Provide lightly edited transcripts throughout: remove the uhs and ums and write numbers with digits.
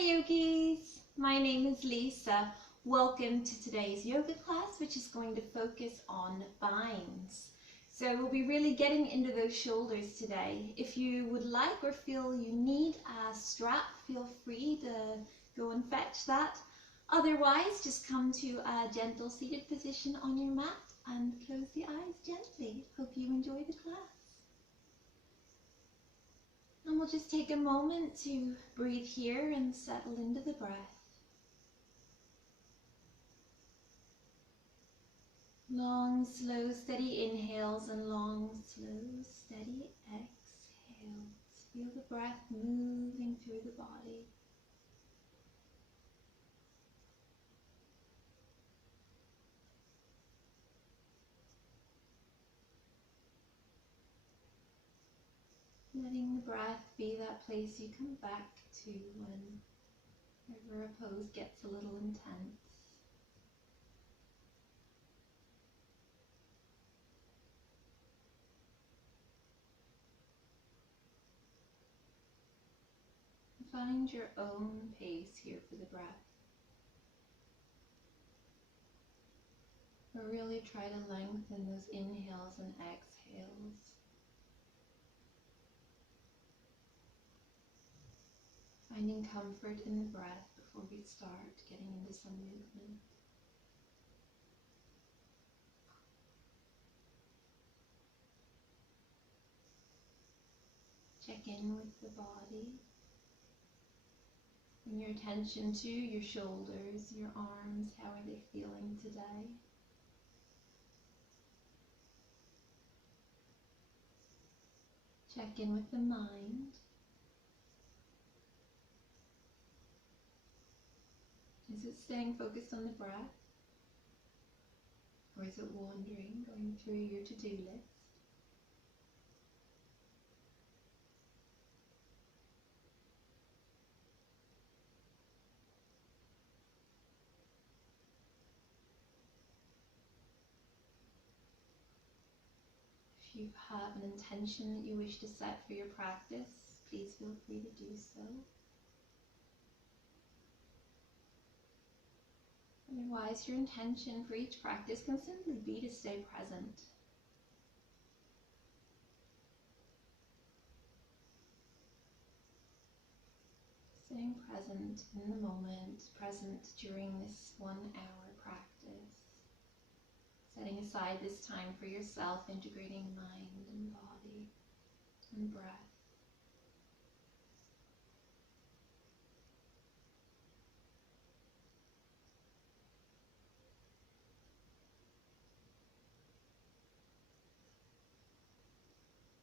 yogis, my name is Lisa. Welcome to today's yoga class, which is going to focus on binds. So we'll be really getting into those shoulders today. If you would like or feel you need a strap, feel free to go and fetch that. Otherwise, just come to a gentle seated position on your mat and close the eyes gently. Hope you enjoy the class. And we'll just take a moment to breathe here and settle into the breath. Long, slow, steady inhales and long, slow, steady exhales. Feel the breath moving through the body. Letting the breath be that place you come back to whenever a pose gets a little intense. Find your own pace here for the breath. But really try to lengthen those inhales and exhales. Finding comfort in the breath before we start getting into some movement. Check in with the body. Bring your attention to your shoulders, your arms. How are they feeling today? Check in with the mind. Is it staying focused on the breath? Or is it wandering, going through your to-do list? If you have an intention that you wish to set for your practice, please feel free to do so. Otherwise, your intention for each practice can simply be to stay present. Staying present in the moment, present during this 1 hour practice. Setting aside this time for yourself, integrating mind and body and breath.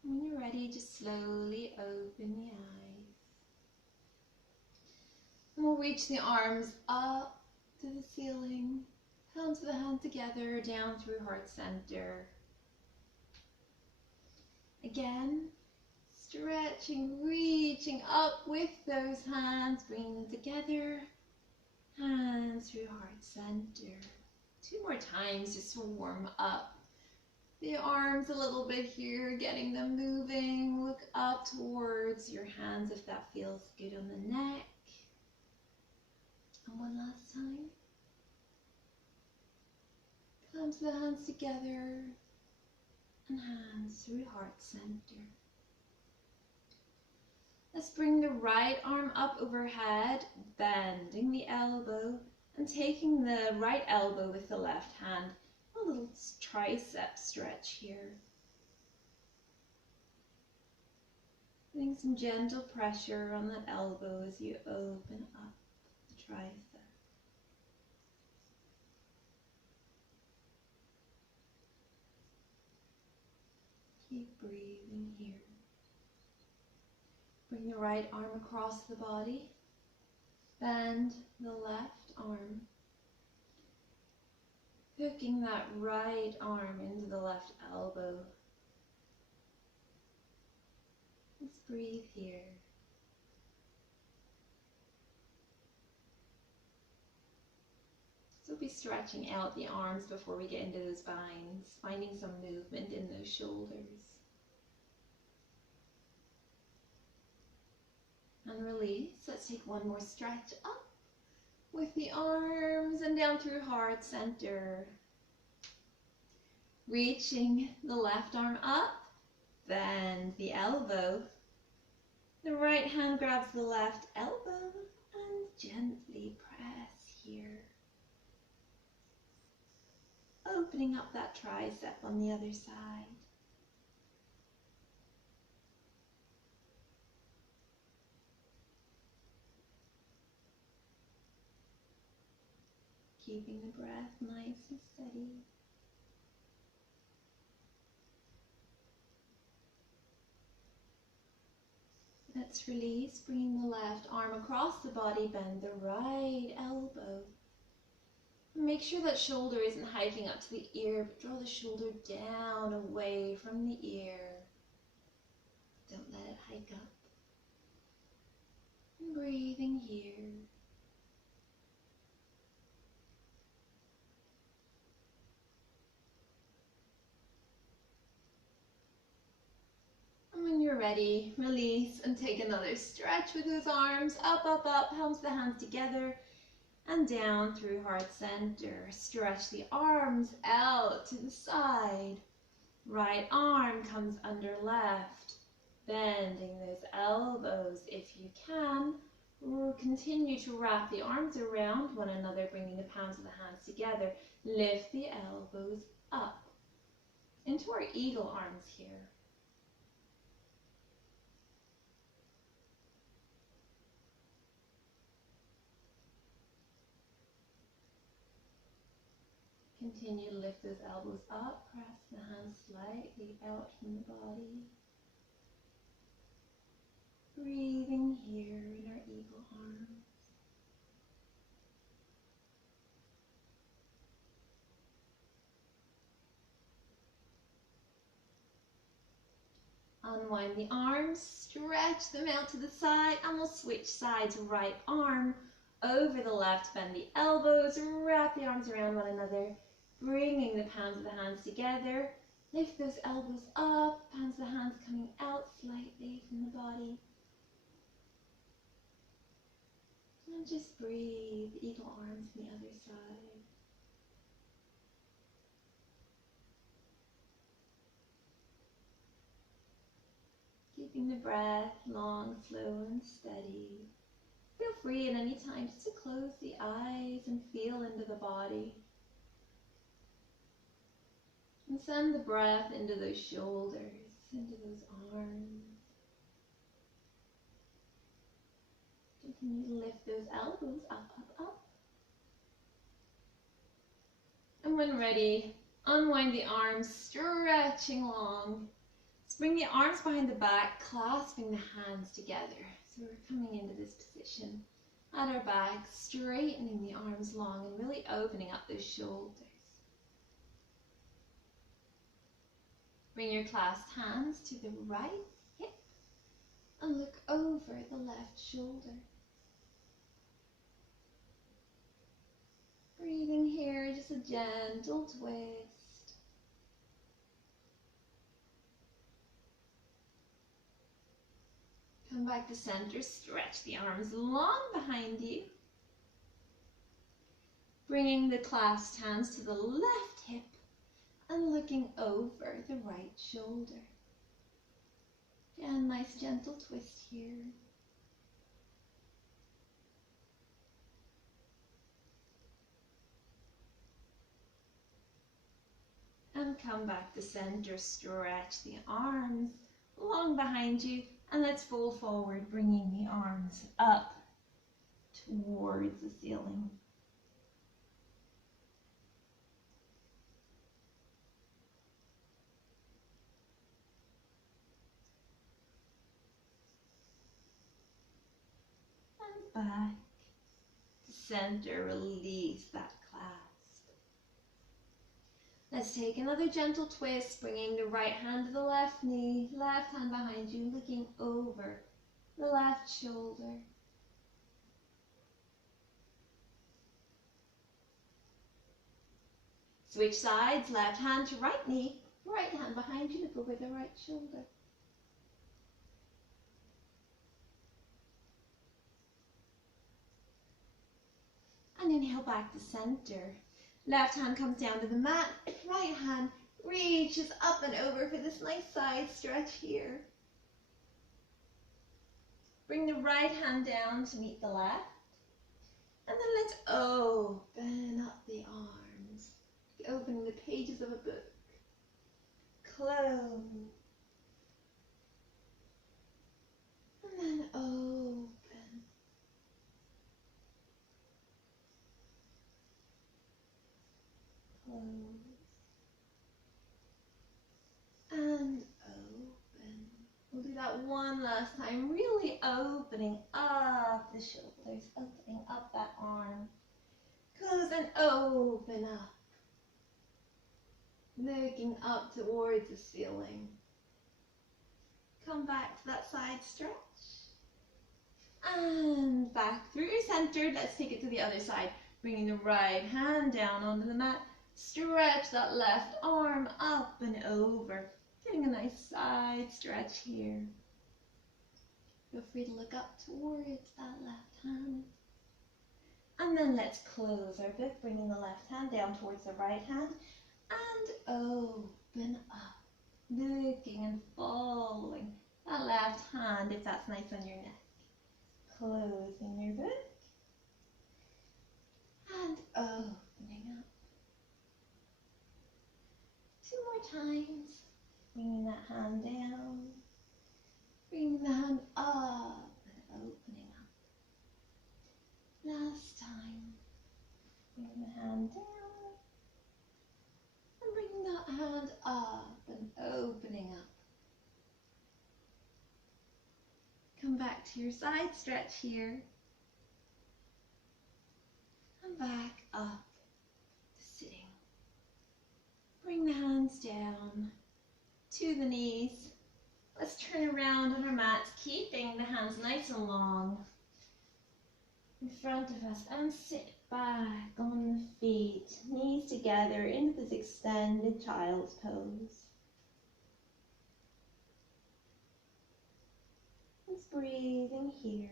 When you're ready, just slowly open the eyes. And we'll reach the arms up to the ceiling, palms of the hand together, down through heart center. Again, stretching, reaching up with those hands, bringing them together, hands through heart center. 2 more times just to warm up the arms a little bit here, getting them moving. Look up towards your hands if that feels good on the neck. And one last time. Palms of the hands together and hands through heart center. Let's bring the right arm up overhead, bending the elbow and taking the right elbow with the left hand. A little tricep stretch here. Putting some gentle pressure on that elbow as you open up the tricep. Keep breathing here. Bring the right arm across the body. Bend the left arm. Hooking that right arm into the left elbow. Let's breathe here. So we'll be stretching out the arms before we get into those binds, finding some movement in those shoulders. And release. Let's take one more stretch up with the arms and down through heart center. Reaching the left arm up, bend the elbow. The right hand grabs the left elbow and gently press here. Opening up that tricep on the other side. Keeping the breath nice and steady. Let's release, bringing the left arm across the body, bend the right elbow. Make sure that shoulder isn't hiking up to the ear, but draw the shoulder down away from the ear. Don't let it hike up. And breathing here. And when you're ready, release and take another stretch with those arms. Up, up, up, palms of the hands together. And down through heart center. Stretch the arms out to the side. Right arm comes under left. Bending those elbows if you can. Continue to wrap the arms around one another, bringing the palms of the hands together. Lift the elbows up into our eagle arms here. Continue to lift those elbows up, press the hands slightly out from the body. Breathing here in our eagle arms. Unwind the arms, stretch them out to the side, and we'll switch sides. Right arm over the left, bend the elbows, wrap the arms around one another. Bringing the palms of the hands together, lift those elbows up, palms of the hands coming out slightly from the body. And just breathe, eagle arms on the other side. Keeping the breath long, slow and steady. Feel free at any time just to close the eyes and feel into the body. And send the breath into those shoulders, into those arms. Continue to lift those elbows up, up, up. And when ready, unwind the arms, stretching long. Let's bring the arms behind the back, clasping the hands together. So we're coming into this position at our back, straightening the arms long and really opening up those shoulders. Bring your clasped hands to the right hip and look over the left shoulder. Breathing here, just a gentle twist. Come back to center, stretch the arms long behind you. Bringing the clasped hands to the left hip and looking over the right shoulder. Again, nice gentle twist here. And come back to center, stretch the arms long behind you, and let's fold forward, bringing the arms up towards the ceiling. Back to center, release that clasp. Let's take another gentle twist, bringing the right hand to the left knee, left hand behind you, looking over the left shoulder. Switch sides, left hand to right knee, right hand behind you, look over the right shoulder. inhale back to center. Left hand comes down to the mat. Right hand reaches up and over for this nice side stretch here. Bring the right hand down to meet the left. And then let's open up the arms. Opening the pages of a book. Close. And then open. Close. And open. We'll do that one last time, really opening up the shoulders, opening up that arm. Close and open up. Looking up towards the ceiling. Come back to that side stretch. And back through your center. Let's take it to the other side. Bringing the right hand down onto the mat. Stretch that left arm up and over. Getting a nice side stretch here. Feel free to look up towards that left hand. And then let's close our book, bringing the left hand down towards the right hand. And open up. Looking and following that left hand if that's nice on your neck. Closing your book. And opening up. 2 more times. Bringing that hand down. Bringing the hand up and opening up. Last time. Bringing the hand down. And bringing that hand up and opening up. Come back to your side stretch here. And back up to sitting. Bring the hands down to the knees. Let's turn around on our mats, keeping the hands nice and long in front of us, and sit back on the feet, knees together into this extended child's pose. Just breathing here.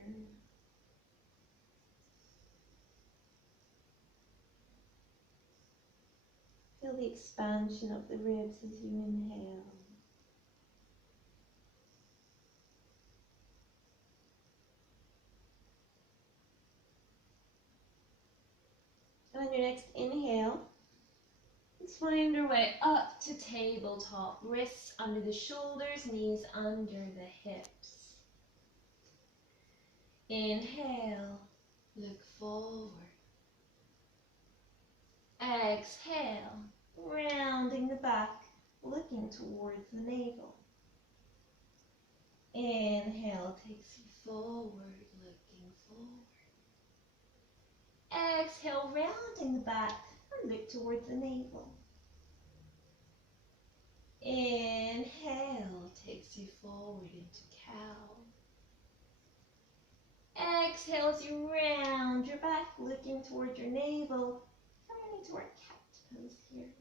Feel the expansion of the ribs as you inhale. And on your next inhale, let's find our way up to tabletop. Wrists under the shoulders, knees under the hips. Inhale, look forward. Exhale, rounding the back, looking towards the navel. Inhale takes you forward, looking forward. Exhale, rounding the back and look towards the navel. Inhale takes you forward into cow. Exhale as you round your back, looking towards your navel. Coming into our cat pose here.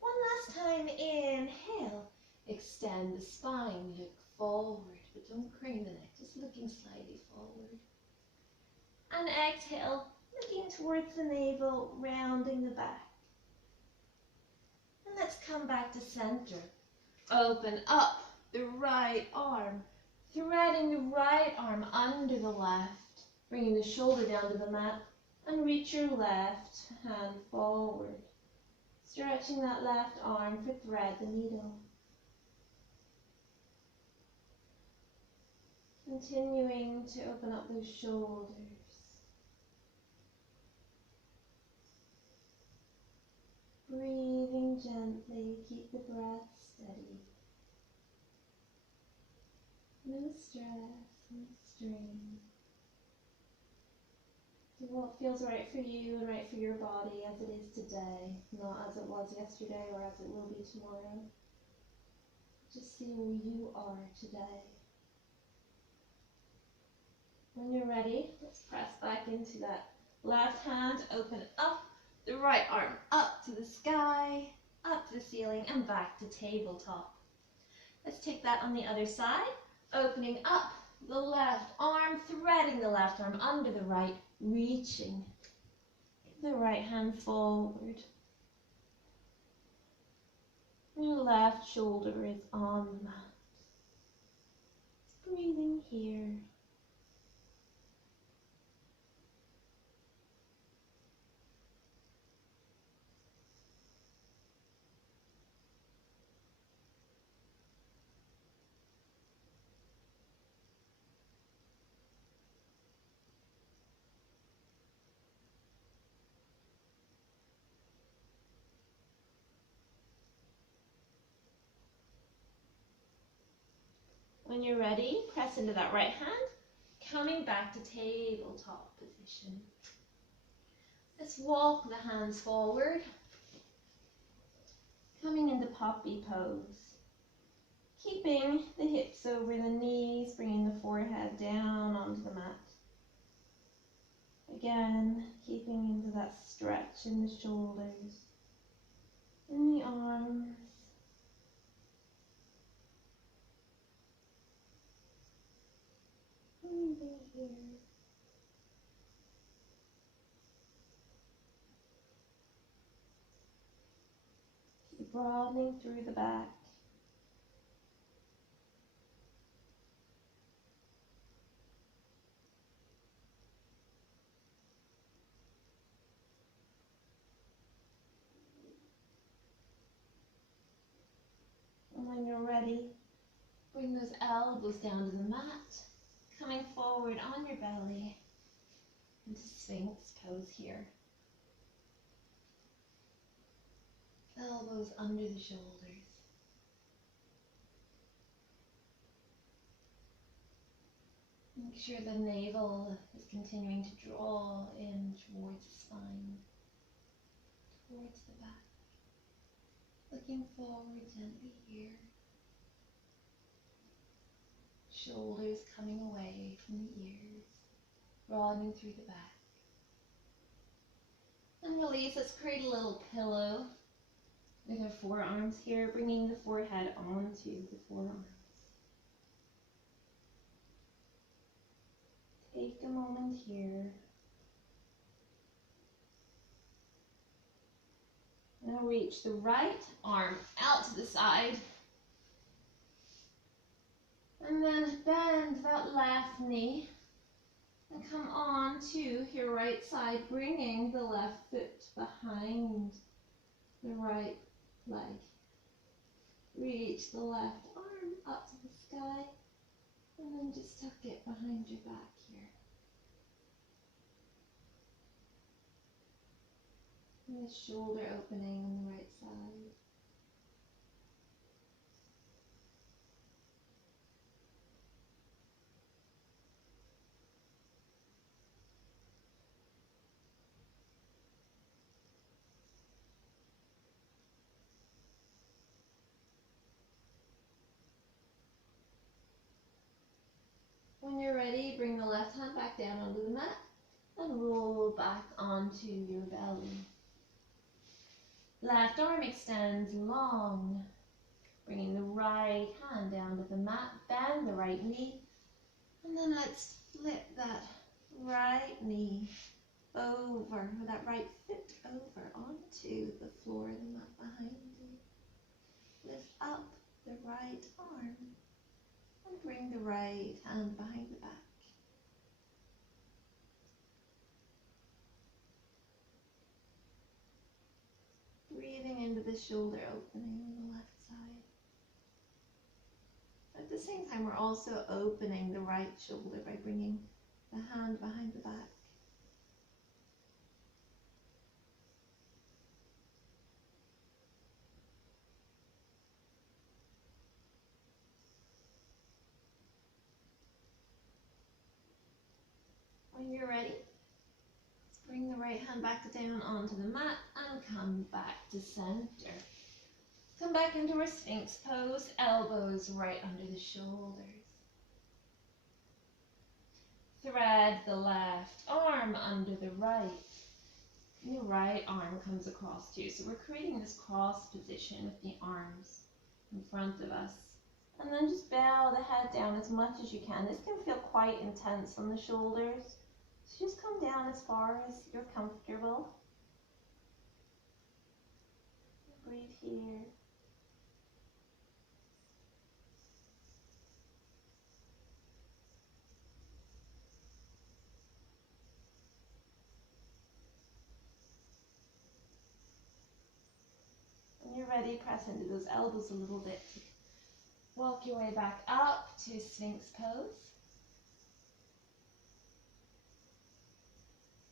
One last time, inhale. Extend the spine, look forward, but don't crane the neck, just looking slightly forward. And exhale, looking towards the navel, rounding the back. And let's come back to center. Open up the right arm, threading the right arm under the left, bringing the shoulder down to the mat, and reach your left hand forward. Stretching that left arm for thread the needle. Continuing to open up those shoulders. Breathing gently, keep the breath steady. No stress, no strain. Do what feels right for you and right for your body as it is today, not as it was yesterday or as it will be tomorrow. Just see where you are today. When you're ready, let's press back into that left hand, open up the right arm up to the sky, up to the ceiling, and back to tabletop. Let's take that on the other side, opening up the left arm, threading the left arm under the right, reaching The right hand forward. Your left shoulder is on the mat. Breathing here. When you're ready, press into that right hand, coming back to tabletop position. Let's walk the hands forward, coming into poppy pose. Keeping the hips over the knees, bringing the forehead down onto the mat. Again, keeping into that stretch in the shoulders, in the arms. Breathing here. Keep broadening through the back. And when you're ready, bring those elbows down to the mat, coming forward on your belly into Sphinx pose here. Elbows under the shoulders. Make sure the navel is continuing to draw in towards the spine, towards the back. Looking forward gently here. Shoulders coming away from the ears, broadening through the back. And release. Let's create a little pillow with our forearms here, bringing the forehead onto the forearms. Take a moment here. Now reach the right arm out to the side. And then bend that left knee and come on to your right side, bringing the left foot behind the right leg. Reach the left arm up to the sky and then just tuck it behind your back here. And the shoulder opening on the right side. When you're ready, bring the left hand back down onto the mat and roll back onto your belly. Left arm extends long, bringing the right hand down to the mat, bend the right knee, and then let's flip that right knee over, or that right foot over onto the floor of the mat behind you. Lift up the right arm and bring the right hand behind the back. Breathing into the shoulder opening on the left side. At the same time, we're also opening the right shoulder by bringing the hand behind the back. When you're ready, let's bring the right hand back down onto the mat and come back to center. Come back into our Sphinx pose, elbows right under the shoulders. Thread the left arm under the right. And your right arm comes across too. So we're creating this cross position with the arms in front of us. And then just bow the head down as much as you can. This can feel quite intense on the shoulders. So just come down as far as you're comfortable. Breathe here. When you're ready, press into those elbows a little bit. Walk your way back up to Sphinx pose.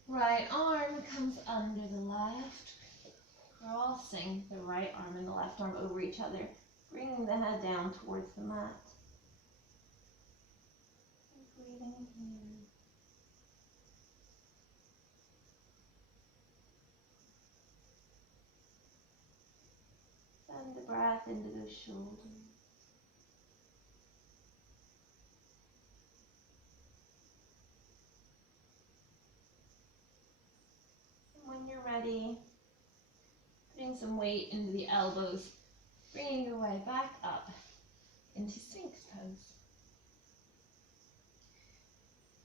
Right arm comes under the left, crossing the right arm and the left arm over each other, bringing the head down towards the mat. Breathing here. Send the breath into those shoulders. When you're ready, putting some weight into the elbows, bringing your way back up into Sphinx pose.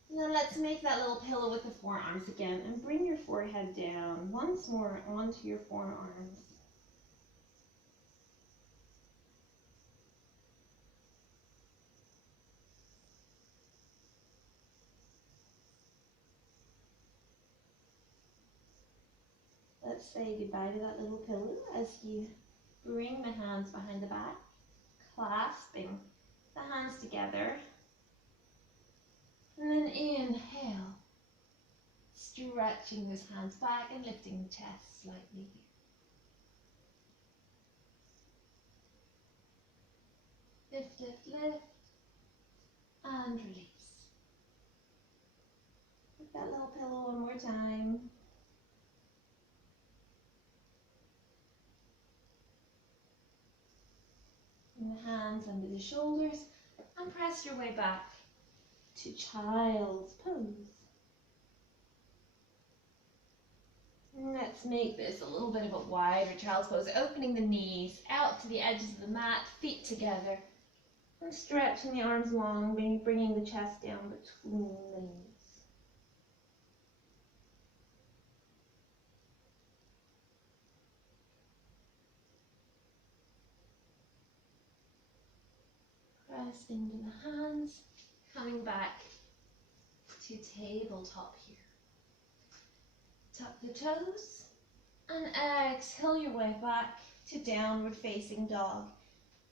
And then let's make that little pillow with the forearms again and bring your forehead down once more onto your forearms. Let's say goodbye to that little pillow as you bring the hands behind the back, clasping the hands together. And then inhale, stretching those hands back and lifting the chest slightly. Lift, lift, lift, and release. With that little pillow one more time. And the hands under the shoulders, and press your way back to child's pose. And let's make this a little bit of a wider child's pose, opening the knees out to the edges of the mat, feet together, and stretching the arms long, bringing the chest down between the knees. Press into the hands, coming back to tabletop here. Tuck the toes and exhale your way back to downward facing dog.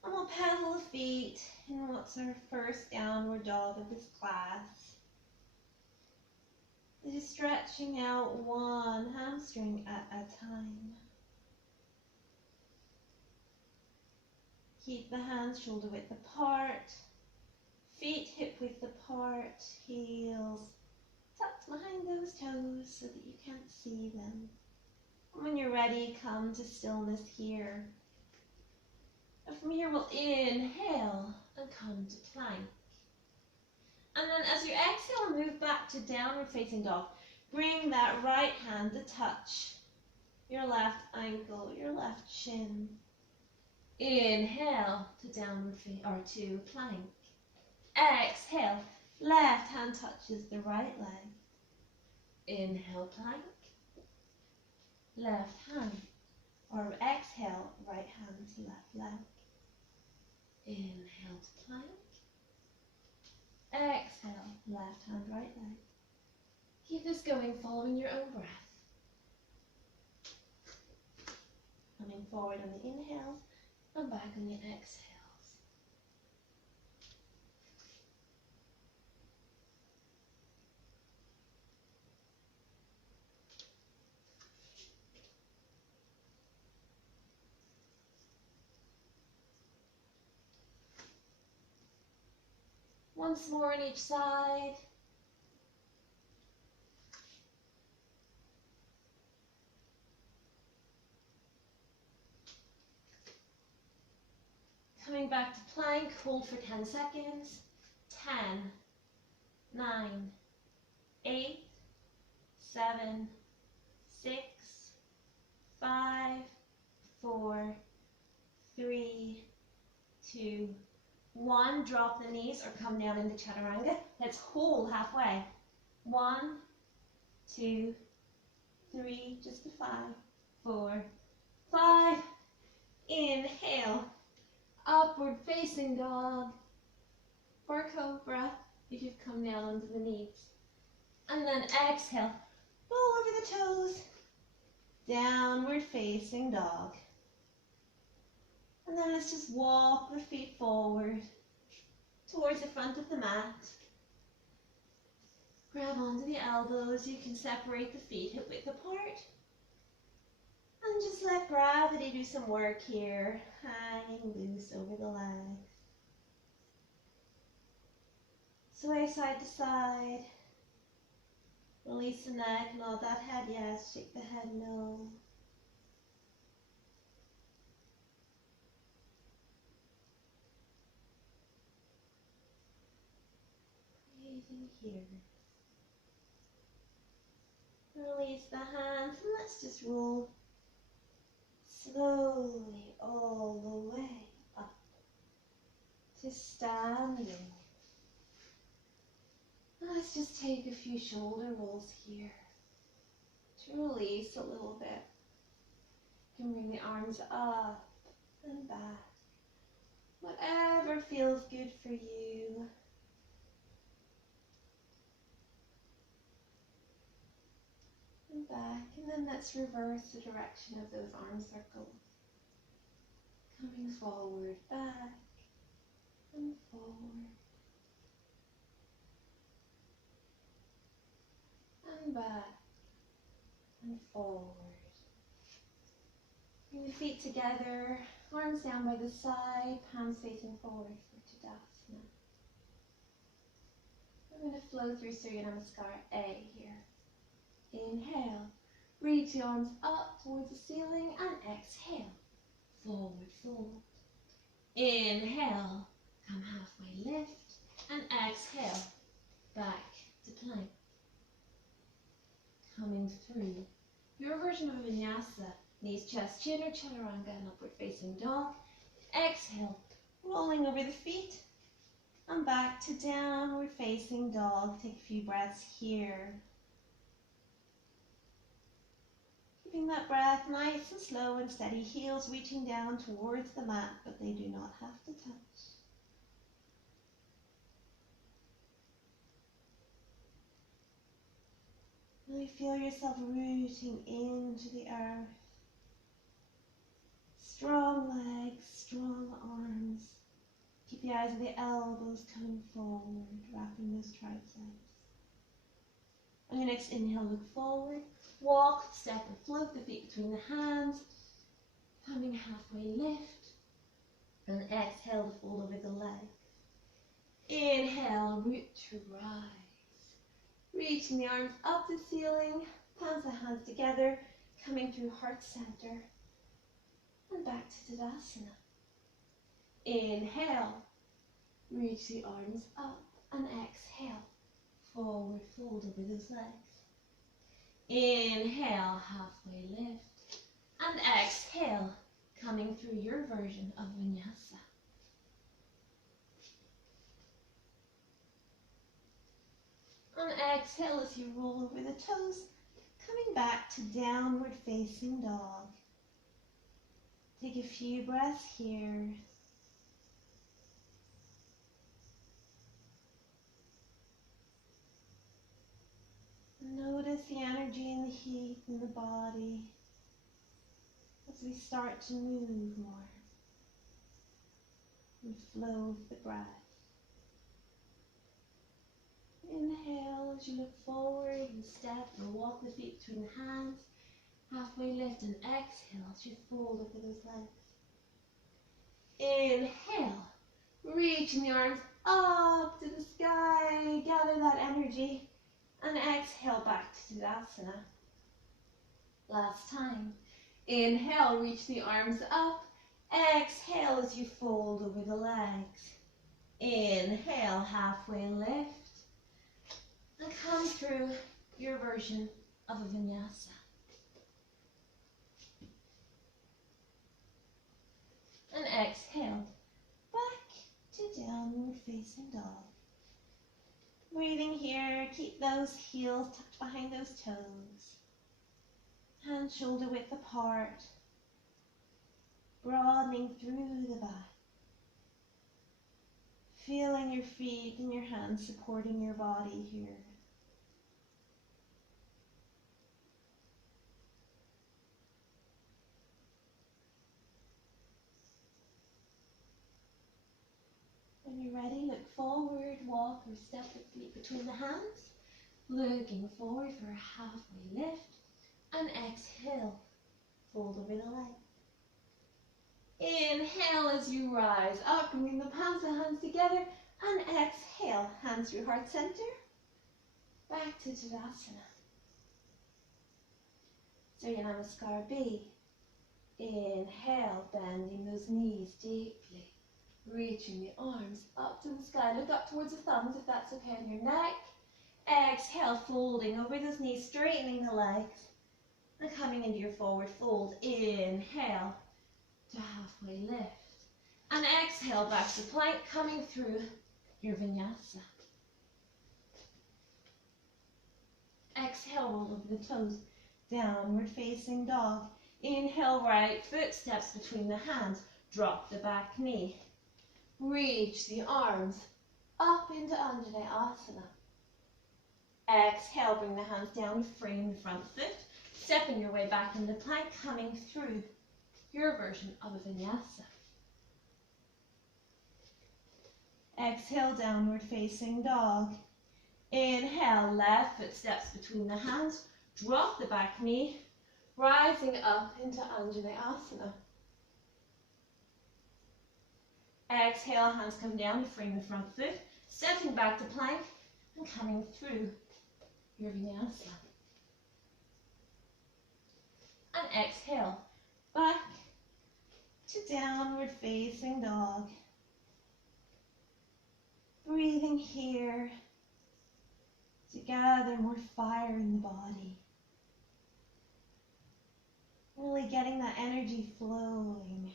And we'll pedal the feet in what's our first downward dog of this class. Just stretching out one hamstring at a time. Keep the hands shoulder width apart, feet hip width apart, heels tucked behind those toes so that you can't see them. And when you're ready, come to stillness here. And from here we'll inhale and come to plank. And then as you exhale, move back to downward facing dog. Bring that right hand to touch your left ankle, your left shin. Inhale to to plank. Exhale, left hand touches the right leg. Inhale, plank. Left hand, or exhale, right hand to left leg. Inhale to plank. Exhale, left hand, right leg. Keep this going, following your own breath. Coming forward on the inhales and back on the exhales. Once more on each side. Coming back to plank, hold for 10 seconds. 10, 9, 8, 7, 6, 5, 4, 3, 2, 1. Drop the knees or come down into chaturanga. Let's hold halfway. 1, 2, 3, just to 5, 4, 5, Inhale, upward facing dog, or cobra if you've come down onto the knees. And then exhale, roll over the toes, downward facing dog. And then let's just walk the feet forward towards the front of the mat. Grab onto the elbows. You can separate the feet hip width apart. And just let gravity do some work here, hanging loose over the legs. Sway side to side. Release the neck, nod that head yes, shake the head no. Breathing here. Release the hands and let's just roll slowly all the way up to standing. Let's just take a few shoulder rolls here to release a little bit. You can bring the arms up and back. Whatever feels good for you. And back, and then let's reverse the direction of those arm circles. Coming forward, back, and forward. And back, and forward. Bring the feet together, arms down by the side, palms facing forward for Tadasana. I'm going to flow through Surya Namaskar A here. Inhale, reach the arms up towards the ceiling and exhale, forward fold. Inhale, come halfway lift and exhale, back to plank. Coming through your version of a vinyasa, knees, chest, chin or chaturanga and upward facing dog. Exhale, rolling over the feet and back to downward facing dog. Take a few breaths here. Keeping that breath nice and slow and steady, heels reaching down towards the mat, but they do not have to touch. Really feel yourself rooting into the earth. Strong legs, strong arms. Keep the eyes of the elbows coming forward, wrapping those triceps. On your next inhale, look forward. Walk, step and float the feet between the hands. Coming halfway lift. And exhale to fold over the legs. Inhale, root to rise. Reaching the arms up to the ceiling, palms and hands together, coming through heart center. And back to Tadasana. Inhale, reach the arms up and exhale, forward fold over those legs. Inhale, halfway lift, and exhale, coming through your version of Vinyasa. And exhale as you roll over the toes, coming back to downward facing dog. Take a few breaths here. Notice the energy and the heat in the body as we start to move more and flow with the breath. Inhale as you look forward and step and walk the feet between the hands. Halfway lift and exhale as you fold over those legs. Inhale, reaching the arms up to the sky. Gather that energy. And exhale back to Tadasana. Last time. Inhale, reach the arms up. Exhale as you fold over the legs. Inhale, halfway lift. And come through your version of a vinyasa. And exhale, back to downward facing dog. Breathing here, keep those heels tucked behind those toes. Hands shoulder width apart. broadening through the back. Feeling your feet and your hands supporting your body here. When you're ready, look forward, walk or step the feet between the hands. Looking forward for a halfway lift. And exhale, fold over the leg. Inhale as you rise up, bringing the palms of the hands together. And exhale, hands through heart center. Back to Tadasana. Surya Namaskar B. Inhale, bending those knees deeply. Reaching the arms up to the sky. Look up towards the thumbs if that's okay on your neck. Exhale, folding over those knees, straightening the legs. And coming into your forward fold. Inhale to halfway lift. And exhale back to plank, coming through your vinyasa. Exhale, roll over the toes. Downward facing dog. Inhale, right foot steps between the hands. Drop the back knee. Reach the arms up into Asana. Exhale, bring the hands down, frame the front foot. Stepping your way back into plank, coming through your version of a vinyasa. Exhale, downward facing dog. Inhale, left foot steps between the hands. Drop the back knee, rising up into Asana. Exhale, hands come down to frame the front foot. Stepping back to plank and coming through your vinyasa. And exhale, back to downward facing dog. Breathing here to gather more fire in the body. Really getting that energy flowing.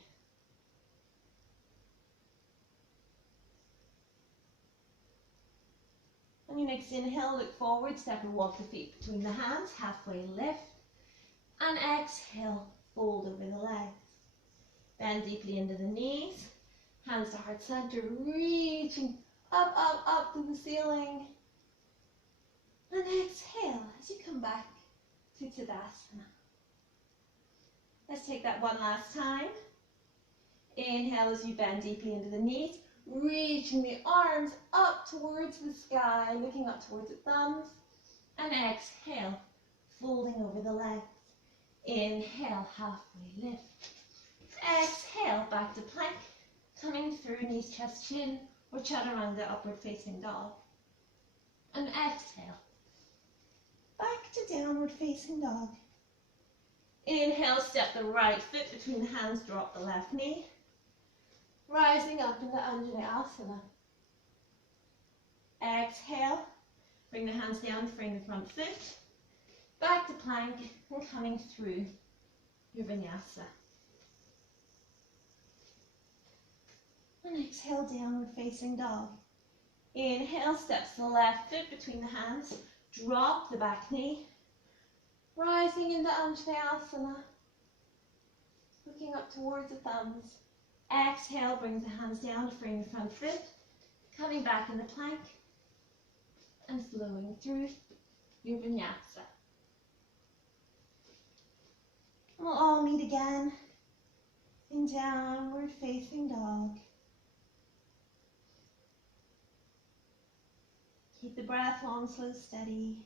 On your next inhale, look forward, step and walk the feet between the hands, halfway lift. And exhale, fold over the legs. Bend deeply into the knees. Hands to heart center, reaching up, up, up to the ceiling. And exhale as you come back to Tadasana. Let's take that one last time. Inhale as you bend deeply into the knees. Reaching the arms up towards the sky, looking up towards the thumbs. And exhale, folding over the legs. Inhale, halfway lift. Exhale, back to plank. Coming through knees, chest, chin, or chaturanga, upward facing dog. And exhale, back to downward facing dog. Inhale, step the right foot between the hands, drop the left knee. Rising up into Asana. Exhale, bring the hands down, frame the front foot. Back to plank and coming through your vinyasa. And exhale, downward facing dog. Inhale, steps the left foot between the hands. Drop the back knee. Rising into Asana. Looking up towards the thumbs. Exhale, brings the hands down to frame the front foot. Coming back into plank. And flowing through your vinyasa. We'll all meet again in downward facing dog. Keep the breath long, slow, steady.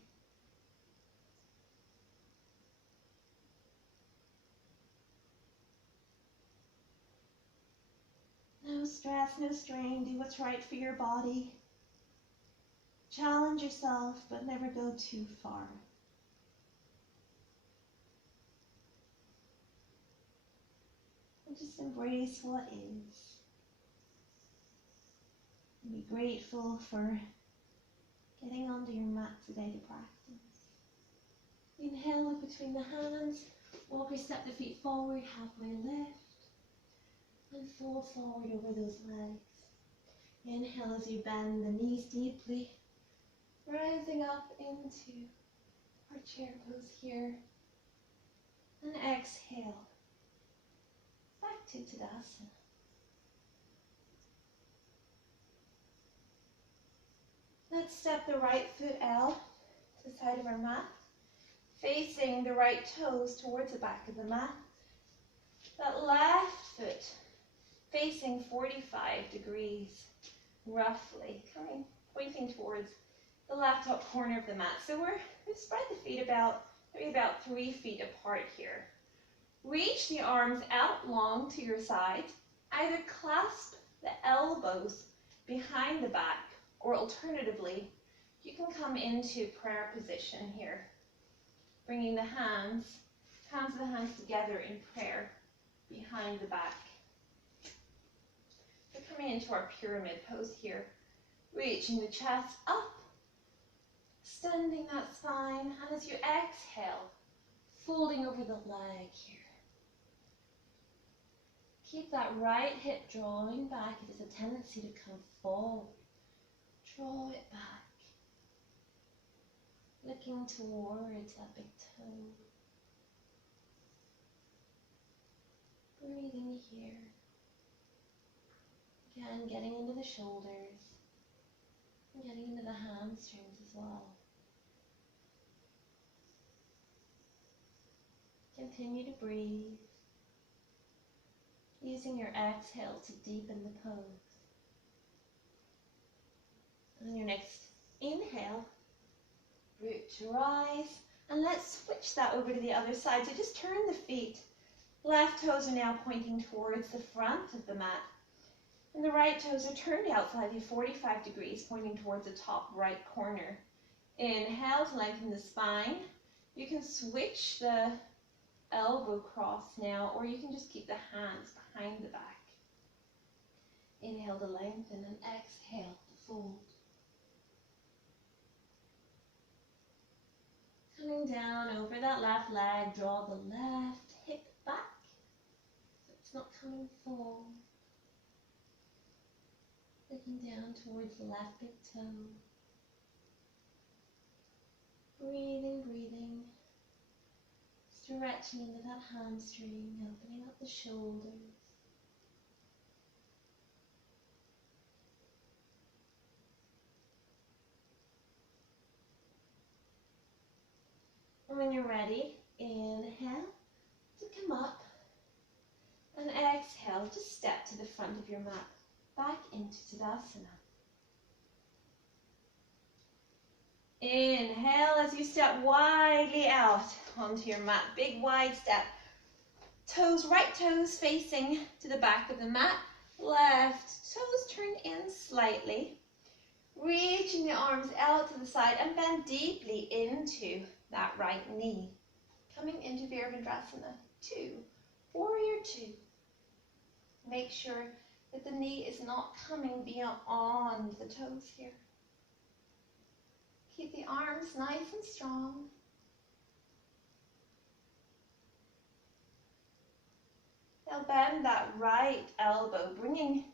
No stress, no strain. Do what's right for your body. Challenge yourself, but never go too far. And just embrace what is. And be grateful for getting onto your mat today to practice. Inhale, look between the hands. Walk or step the feet forward, halfway lift. And fold forward over those legs. Inhale as you bend the knees deeply. Rising up into our chair pose here. And exhale. back to Tadasana. Let's step the right foot out to the side of our mat, facing the right toes towards the back of the mat. That left foot facing 45 degrees, roughly, pointing towards the left top corner of the mat. So we've spread the feet about 3 feet apart here. Reach the arms out long to your side. Either clasp the elbows behind the back, or alternatively, you can come into prayer position here, bringing the hands of the hands together in prayer behind the back. So coming into our pyramid pose here, reaching the chest up, extending that spine, and as you exhale, folding over the leg here. Keep that right hip drawing back if there's a tendency to come forward. Draw it back, looking towards that big toe. Breathing here. Again, getting into the shoulders, and getting into the hamstrings as well. Continue to breathe, using your exhale to deepen the pose. And on your next inhale, root to rise, and let's switch that over to the other side. So just turn the feet. Left toes are now pointing towards the front of the mat, and the right toes are turned out slightly 45 degrees, pointing towards the top right corner. Inhale to lengthen the spine. You can switch the elbow cross now, or you can just keep the hands behind the back. Inhale to lengthen and exhale to fold. Coming down over that left leg, draw the left hip back so it's not coming forward. Looking down towards the left big toe. Breathing, breathing. Stretching into that hamstring, opening up the shoulders. And when you're ready, inhale to come up, and exhale, just step to the front of your mat, back into Tadasana. Inhale as you step widely out onto your mat, big wide step. Toes, right toes facing to the back of the mat, left toes turned in slightly. Reaching the arms out to the side and bend deeply into that right knee. Coming into Virabhadrasana 2, Warrior 2. Make sure that the knee is not coming beyond the toes here. Keep the arms nice and strong. Now bend that right elbow, bringing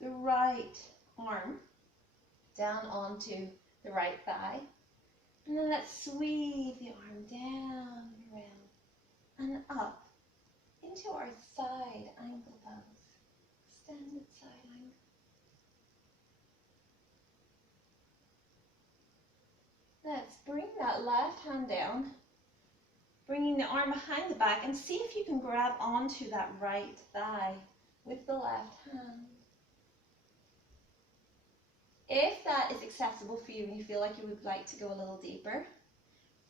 the right arm down onto the right thigh. And then let's sweep the arm down and around and up into our side angle pose. Extended side angle. Let's bring that left hand down, bringing the arm behind the back, and see if you can grab onto that right thigh with the left hand. If that is accessible for you and you feel like you would like to go a little deeper,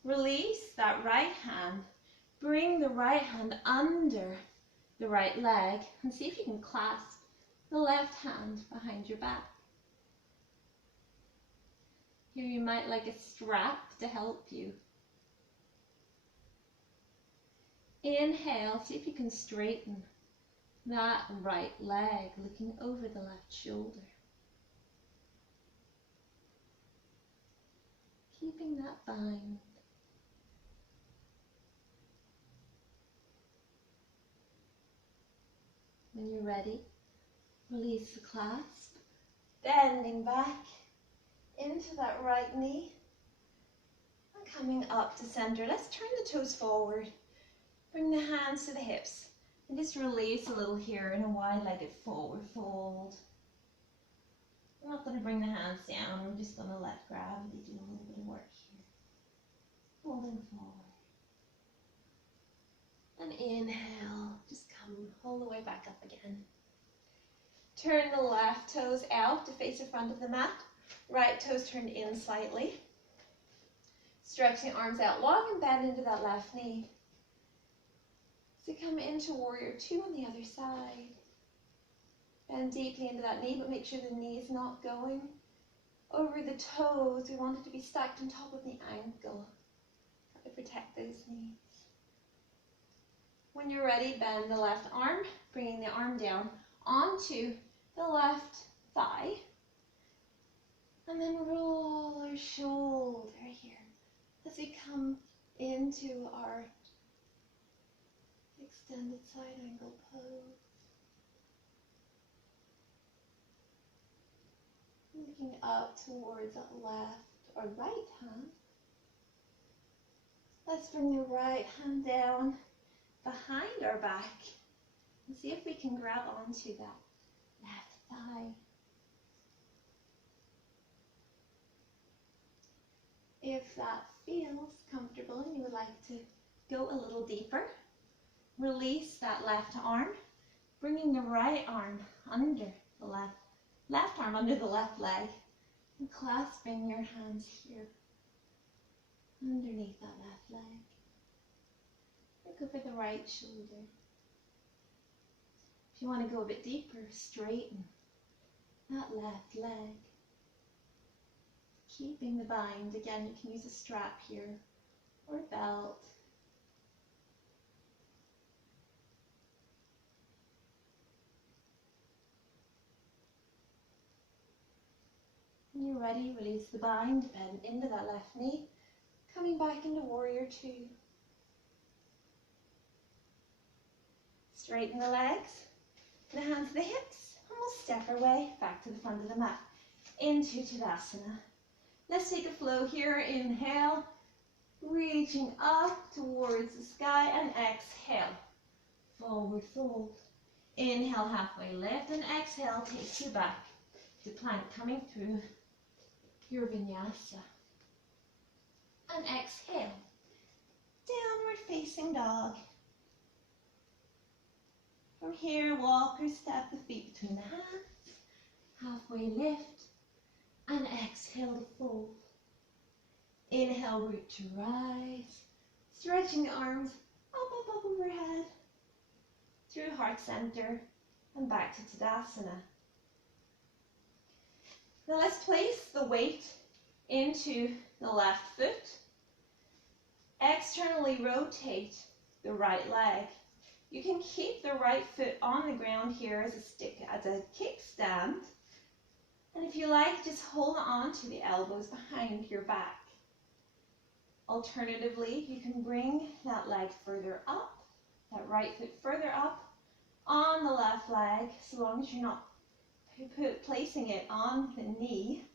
release that right hand, bring the right hand under the right leg, and see if you can clasp the left hand behind your back. Here you might like a strap to help you. Inhale, see if you can straighten that right leg, looking over the left shoulder. Keeping that bind. When you're ready, release the clasp, bending back into that right knee, and coming up to center. Let's turn the toes forward. Bring the hands to the hips. And just release a little here in a wide-legged forward fold. I'm not going to bring the hands down, I'm just going to let gravity do a little bit of work here. Folding forward. And inhale, just come all the way back up again. Turn the left toes out to face the front of the mat. Right toes turned in slightly. Stretch the arms out long and bend into that left knee. So come into warrior two on the other side. Bend deeply into that knee, but make sure the knee is not going over the toes. We want it to be stacked on top of the ankle. Try to protect those knees. When you're ready, bend the left arm, bringing the arm down onto the left thigh. And then roll our shoulder here as we come into our extended side angle pose. Looking up towards that left or right hand. Let's bring the right hand down behind our back and see if we can grab onto that left thigh. If that feels comfortable and you would like to go a little deeper, release that left arm, bringing the right arm under the left arm under the left leg, and clasping your hands here underneath that left leg. Look over the right shoulder. If you want to go a bit deeper, straighten that left leg. Keeping the bind. Again, you can use a strap here or a belt. When you're ready, release the bind, bend into that left knee, coming back into warrior two. Straighten the legs, the hands to the hips, and we'll step our way back to the front of the mat, into Tadasana. Let's take a flow here. Inhale, reaching up towards the sky, and exhale, forward fold. Inhale, halfway lift, and exhale takes you back to plank, coming through your vinyasa. And exhale, downward facing dog. From here, walk or step the feet between the hands, halfway lift, and exhale to fold. Inhale, root to rise, stretching the arms up overhead, through heart center, and back to Tadasana. Now let's place the weight into the left foot. Externally rotate the right leg. You can keep the right foot on the ground here as a kickstand. And if you like, just hold on to the elbows behind your back. Alternatively, you can bring that leg further up, that right foot further up on the left leg, so long as you're not placing it on the knee.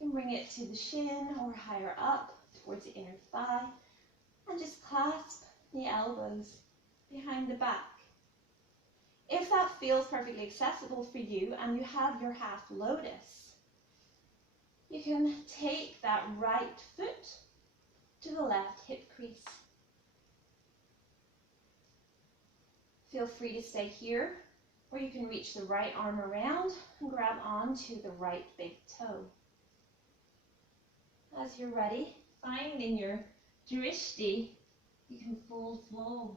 You can bring it to the shin or higher up towards the inner thigh, and just clasp the elbows behind the back. If that feels perfectly accessible for you and you have your half lotus, you can take that right foot to the left hip crease. Feel free to stay here, or you can reach the right arm around and grab onto the right big toe. As you're ready, find in your drishti, you can fold forward,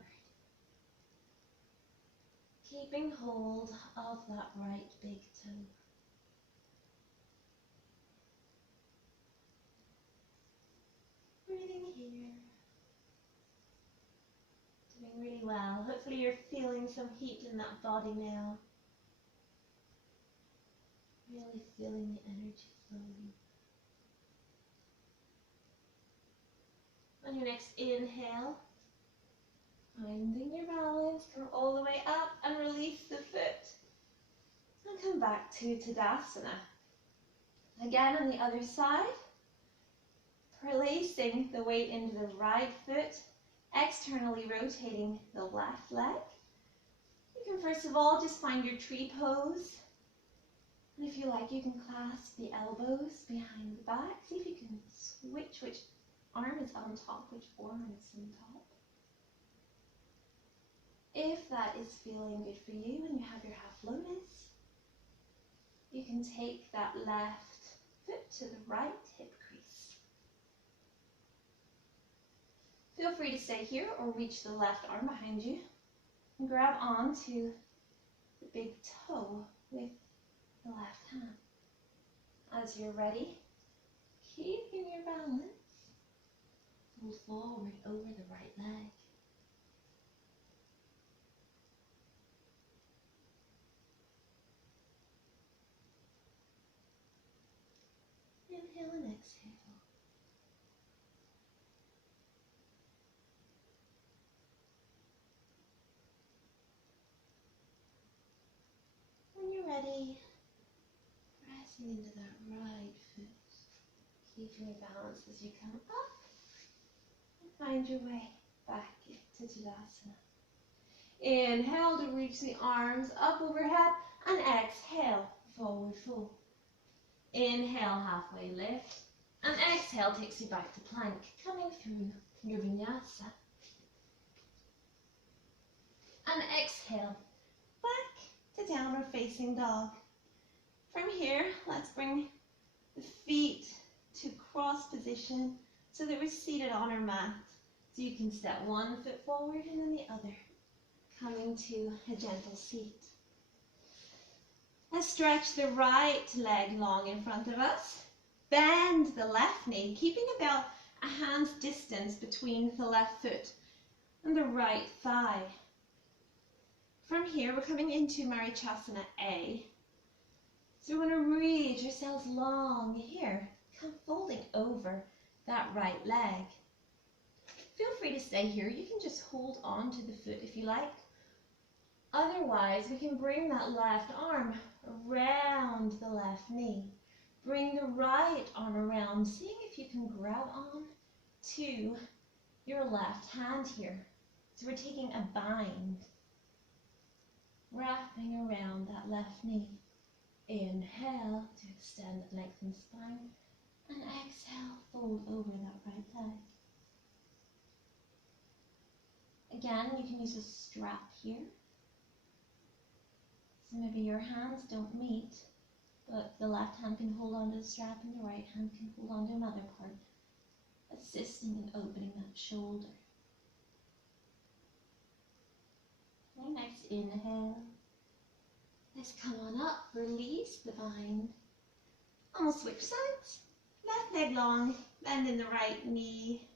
keeping hold of that right big toe. Breathing here. Doing really well. Hopefully you're feeling some heat in that body now. Really feeling the energy flowing. On your next inhale, finding your balance, come all the way up and release the foot. And come back to Tadasana. Again on the other side, placing the weight into the right foot, externally rotating the left leg, You can first of all just find your tree pose. And if you like, you can clasp the elbows behind the back. See if you can switch which arm is on top, which forearm is on top. If that is feeling good for you and you have your half lotus, you can take that left foot to the right hip crease. Feel free to stay here or reach the left arm behind you and grab onto the big toe with the left hand. As you're ready, keeping your balance, fold forward over the right leg. Inhale and exhale. When you're ready, pressing into that right foot, keeping your balance as you come up and find your way back to Tadasana. Inhale to reach the arms up overhead and exhale, forward fold. Inhale, halfway lift, and exhale takes you back to plank, coming through your Vinyasa. And exhale, back to downward facing dog. From here, let's bring the feet to cross position so that we're seated on our mat. So you can step one foot forward and then the other, coming to a gentle seat. Let's stretch the right leg long in front of us. Bend the left knee, keeping about a hand's distance between the left foot and the right thigh. From here, we're coming into Marichasana A. So we're going to reach ourselves long here, come folding over that right leg. Feel free to stay here. You can just hold on to the foot if you like. Otherwise, we can bring that left arm around the left knee. Bring the right arm around, seeing if you can grab on to your left hand here. So we're taking a bind, wrapping around that left knee. Inhale to extend and lengthen the spine, and exhale, fold over that right leg. Again, you can use a strap here. So maybe your hands don't meet, but the left hand can hold onto the strap and the right hand can hold onto another part, assisting in opening that shoulder. And next inhale. Let's come on up, release the bind. And we'll switch sides. Left leg long, bending the right knee,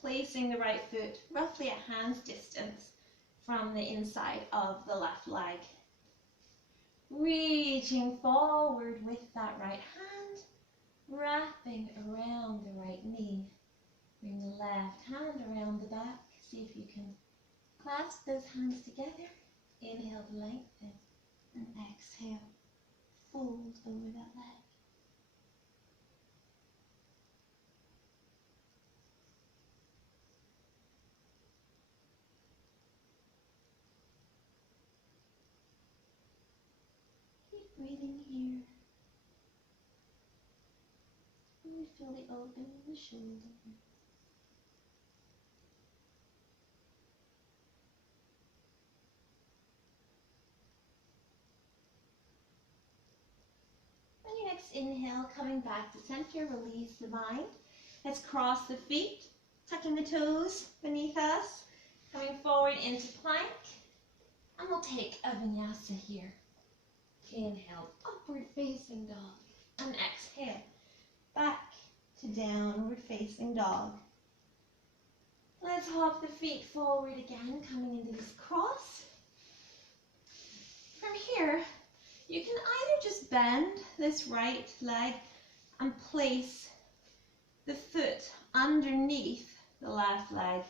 placing the right foot roughly a hand's distance from the inside of the left leg. Reaching forward with that right hand, wrapping around the right knee. Bring the left hand around the back. See if you can clasp those hands together. Inhale to lengthen. And exhale, fold over that leg. Keep breathing here. And we feel the opening of the shoulder. Next inhale, coming back to center, release the mind. Let's cross the feet, tucking the toes beneath us, coming forward into plank, and we'll take a vinyasa here. Inhale, upward facing dog, and exhale, back to downward facing dog. Let's hop the feet forward again, coming into this cross. From here, you can either just bend this right leg and place the foot underneath the left leg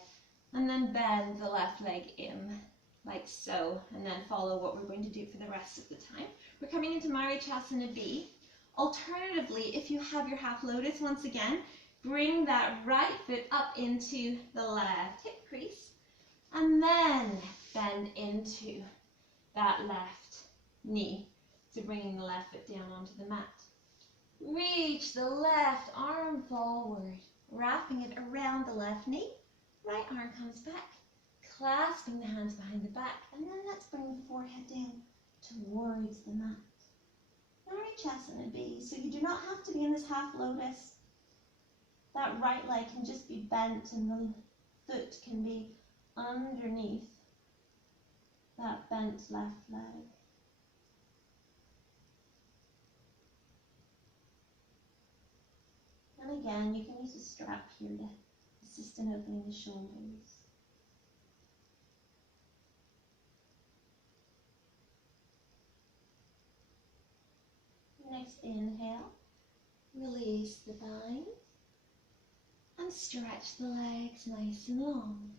and then bend the left leg in like so, and then follow what we're going to do for the rest of the time. We're coming into Marichasana B. Alternatively, if you have your half lotus, once again, bring that right foot up into the left hip crease and then bend into that left knee. So bringing the left foot down onto the mat. Reach the left arm forward, wrapping it around the left knee. Right arm comes back, clasping the hands behind the back, and then let's bring the forehead down towards the mat. Vinyasa B. So you do not have to be in this half lotus. That right leg can just be bent and the foot can be underneath that bent left leg. And again, you can use a strap here to assist in opening the shoulders. Next inhale, release the bind and stretch the legs nice and long.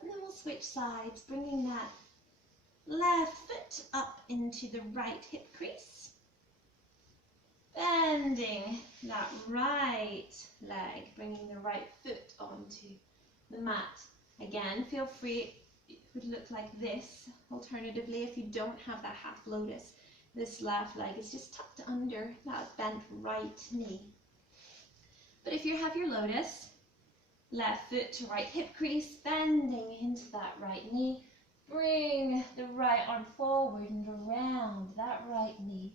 And then we'll switch sides, bringing that left foot up into the right hip crease. Bending that right leg, bringing the right foot onto the mat. Again, feel free, it would look like this. Alternatively, if you don't have that half lotus, this left leg is just tucked under that bent right knee. But if you have your lotus, left foot to right hip crease, bending into that right knee. Bring the right arm forward and around that right knee.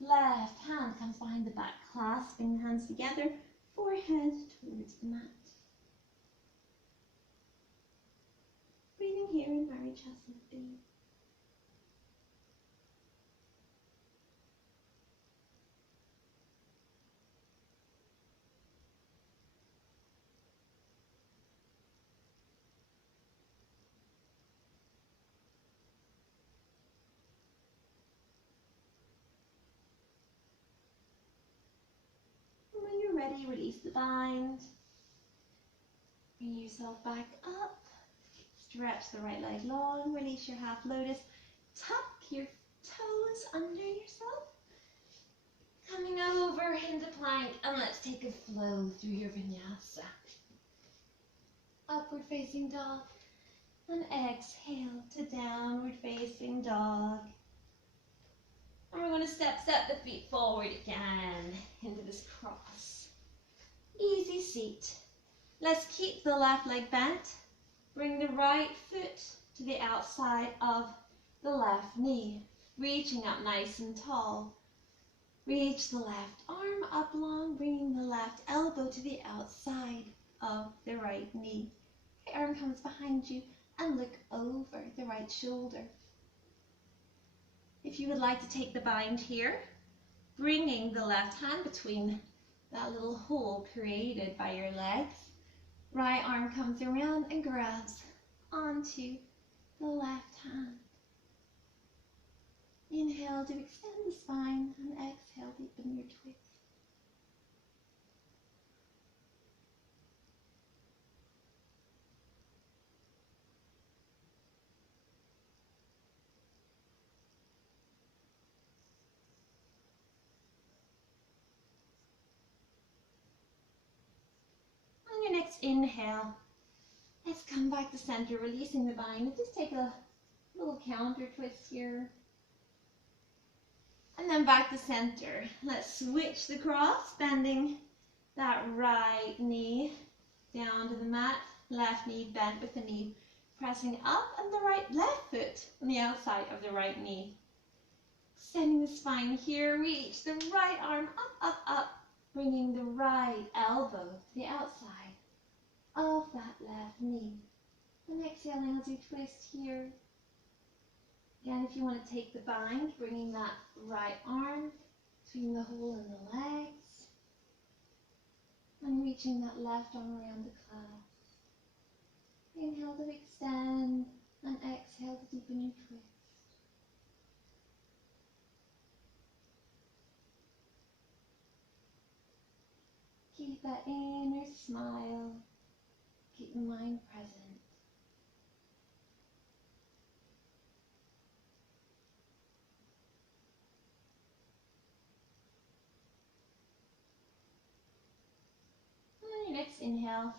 Left hand comes behind the back, clasping the hands together, forehead towards the mat. Breathing here in Vinyasa Flow. When you're ready, release the bind. Bring yourself back up. Stretch the right leg long, release your half lotus. Tuck your toes under yourself. Coming over into plank, and let's take a flow through your vinyasa. Upward facing dog, and exhale to downward facing dog. And we're going to step the feet forward again into this cross. Easy seat. Let's keep the left leg bent. Bring the right foot to the outside of the left knee, reaching up nice and tall. Reach the left arm up long, bringing the left elbow to the outside of the right knee. Right arm comes behind you and look over the right shoulder. If you would like to take the bind here, bringing the left hand between that little hole created by your legs. Right arm comes around and grabs onto the left hand. Inhale to extend the spine and exhale, deepen your twist. On your next inhale, let's come back to center, releasing the bind. Just take a little counter twist here. And then back to center. Let's switch the cross, bending that right knee down to the mat. Left knee bent with the knee pressing up, and the left foot on the outside of the right knee. Extending the spine here, reach the right arm up, bringing the right elbow to the outside of that left knee. And exhaling as you twist here. Again, if you want to take the bind, bringing that right arm between the hole and the legs, and reaching that left arm around the clasp. Inhale to extend, and exhale to deepen your twist. Keep that inner smile, keep the mind present. On your next inhale,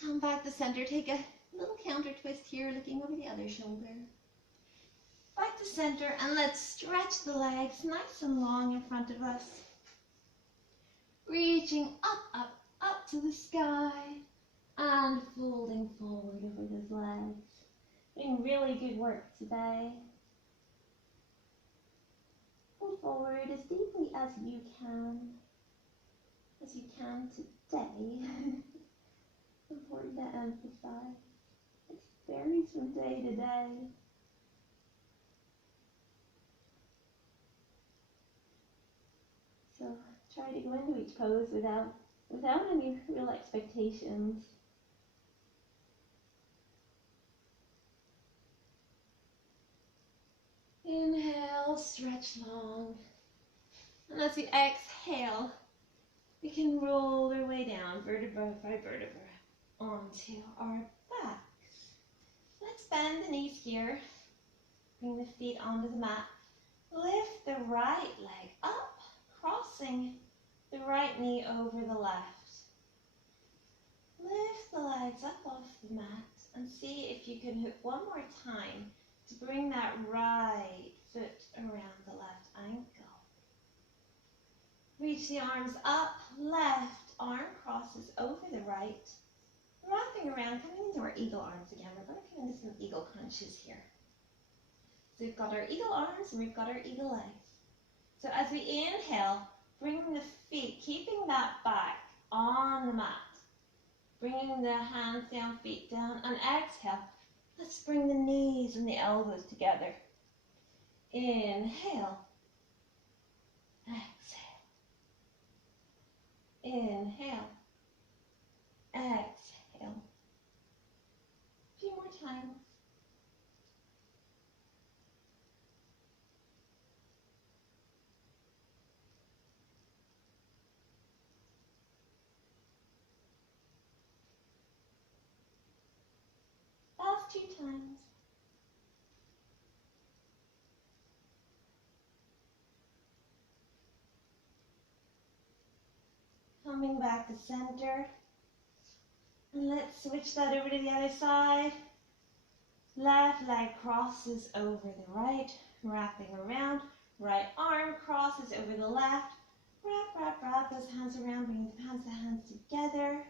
come back to center, take a little counter twist here, looking over the other shoulder. Back to center, and let's stretch the legs nice and long in front of us. Reaching up, up, up to the sky, and folding forward over those legs. Doing really good work today. Pull forward as deeply as you can today. Important to emphasize. It varies from day to day. So try to go into each pose without any real expectations. Inhale, stretch long. And as we exhale, we can roll our way down, vertebra by vertebra, onto our backs. Let's bend the knees here. Bring the feet onto the mat. Lift the right leg up, crossing the right knee over the left. Lift the legs up off the mat and see if you can hook one more time to bring that right foot around the left ankle. Reach the arms up, left arm crosses over the right, wrapping around, coming into our eagle arms again. We're going to come into some eagle crunches here. So we've got our eagle arms and we've got our eagle legs. So as we inhale, bring the feet, keeping that back on the mat. Bringing the hands down, feet down, and exhale. Let's bring the knees and the elbows together. Inhale. Exhale. Inhale. Exhale. A few more times. Last 2 times. Coming back to center. And let's switch that over to the other side. Left leg crosses over the right, wrapping around. Right arm crosses over the left. Wrap those hands around, bringing the palms of the hands together.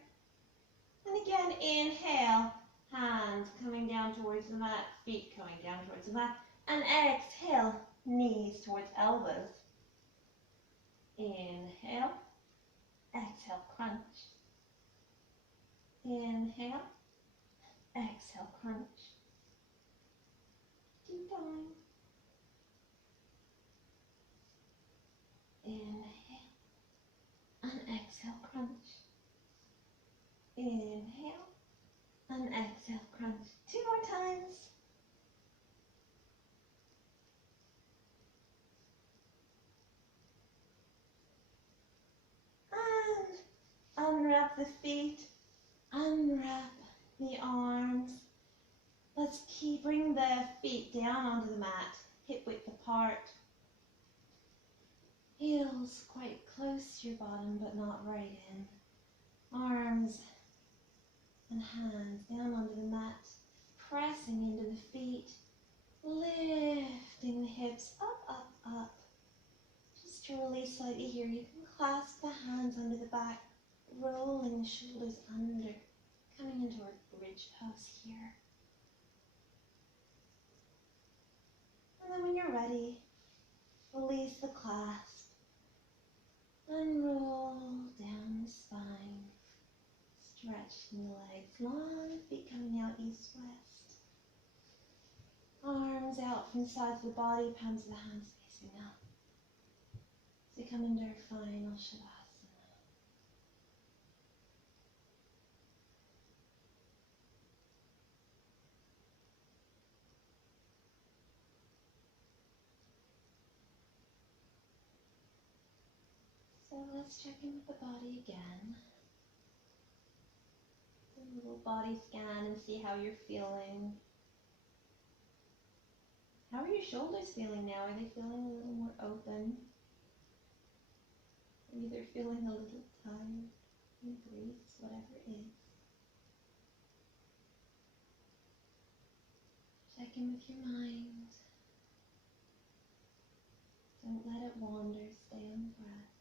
And again, inhale, hands coming down towards the mat, feet coming down towards the mat. And exhale, knees towards elbows. Inhale, exhale, crunch. Inhale, exhale, crunch. 2 times. Inhale, and exhale, crunch. Inhale, and exhale, crunch. 2 more times. And unwrap the feet, unwrap the arms. Let's bring the feet down onto the mat, hip width apart. Heels quite close to your bottom, but not right in. Arms and hands down onto the mat, pressing into the feet, lifting the hips up, up, up. Just to release slightly here, you can clasp the hands under the back, rolling the shoulders under, coming into our bridge pose here. And then when you're ready, release the clasp and roll down the spine, stretching the legs long, feet coming out east-west. Arms out from the sides of the body, palms of the hands facing up. As we come into our final Shavasana. So let's check in with the body again. Do a little body scan and see how you're feeling. How are your shoulders feeling now? Are they feeling a little more open? Maybe they're feeling a little tired, loose, whatever it is. Check in with your mind. Don't let it wander. Stay on the breath.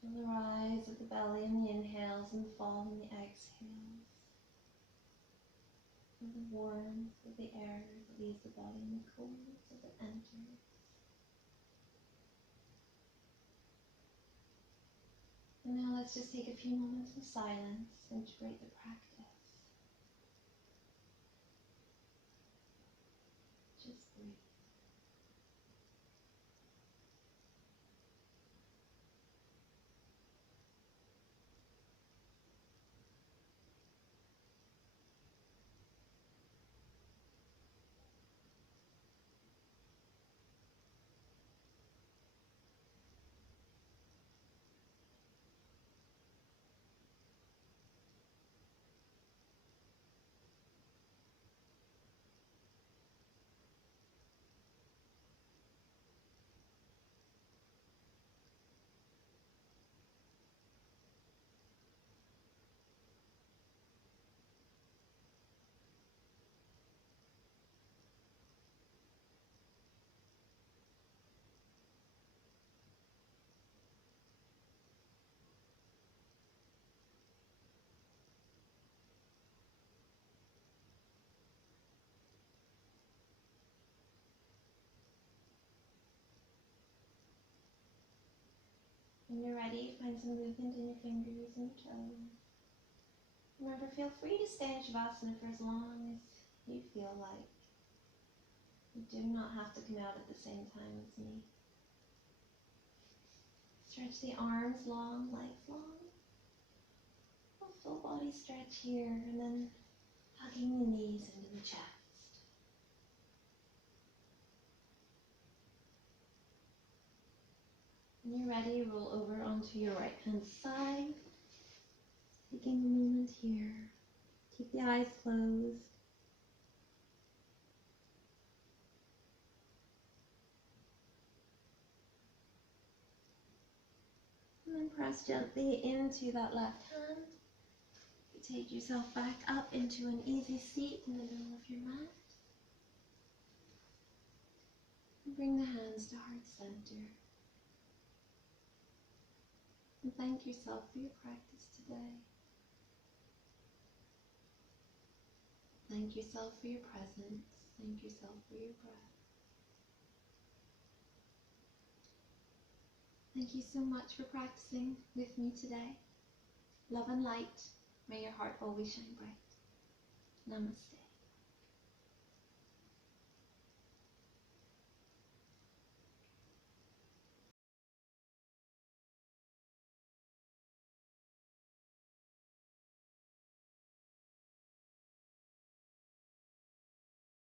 Feel the rise of the belly in the inhales and fall in the exhales. Feel the warmth of the air that leaves the body and the coolness as it enters. And now let's just take a few moments of silence, integrate the practice. Just breathe. When you're ready, find some movement in your fingers and your toes. Remember, feel free to stay in Shavasana for as long as you feel like. You do not have to come out at the same time as me. Stretch the arms long, legs long. A full body stretch here, and then hugging the knees into the chest. When you're ready, roll over onto your right hand side. Taking a moment here. Keep the eyes closed. And then press gently into that left hand. Take yourself back up into an easy seat in the middle of your mat. And bring the hands to heart center. And thank yourself for your practice today. Thank yourself for your presence. Thank yourself for your breath. Thank you so much for practicing with me today. Love and light. May your heart always shine bright. Namaste.